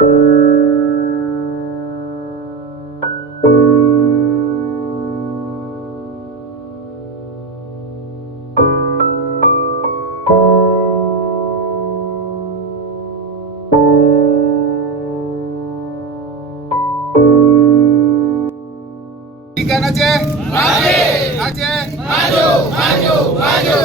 Pendidikan Aceh, Aceh, maju, maju, maju.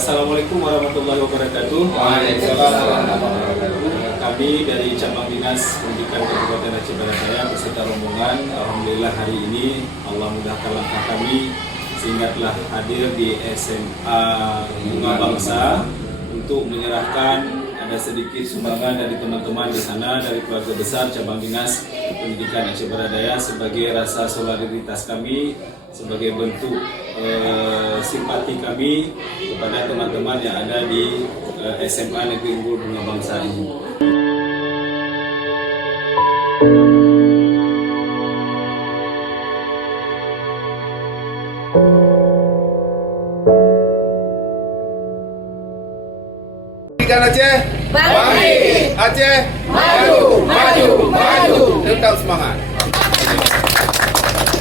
Assalamualaikum warahmatullahi wabarakatuh. Waalaikumsalam warahmatullahi wabarakatuh. Kami dari Cabang Dinas Pendidikan Kabupaten Aceh Barat Daya beserta rombongan, alhamdulillah hari ini Allah mudahkan langkah kami sehingga telah hadir di SMA Bunga Bangsa untuk menyerahkan ada sedikit sumbangan dari teman-teman di sana, dari keluarga besar Cabang Dinas Pendidikan Aceh Barat Daya sebagai rasa solidaritas kami, sebagai bentuk simpati kami kepada teman-teman yang ada di SMA Negeri Unggul Bunga Bangsa ini. Pendidikan Aceh, Bangkit! Aceh, Maju, maju, maju! Tetap semangat.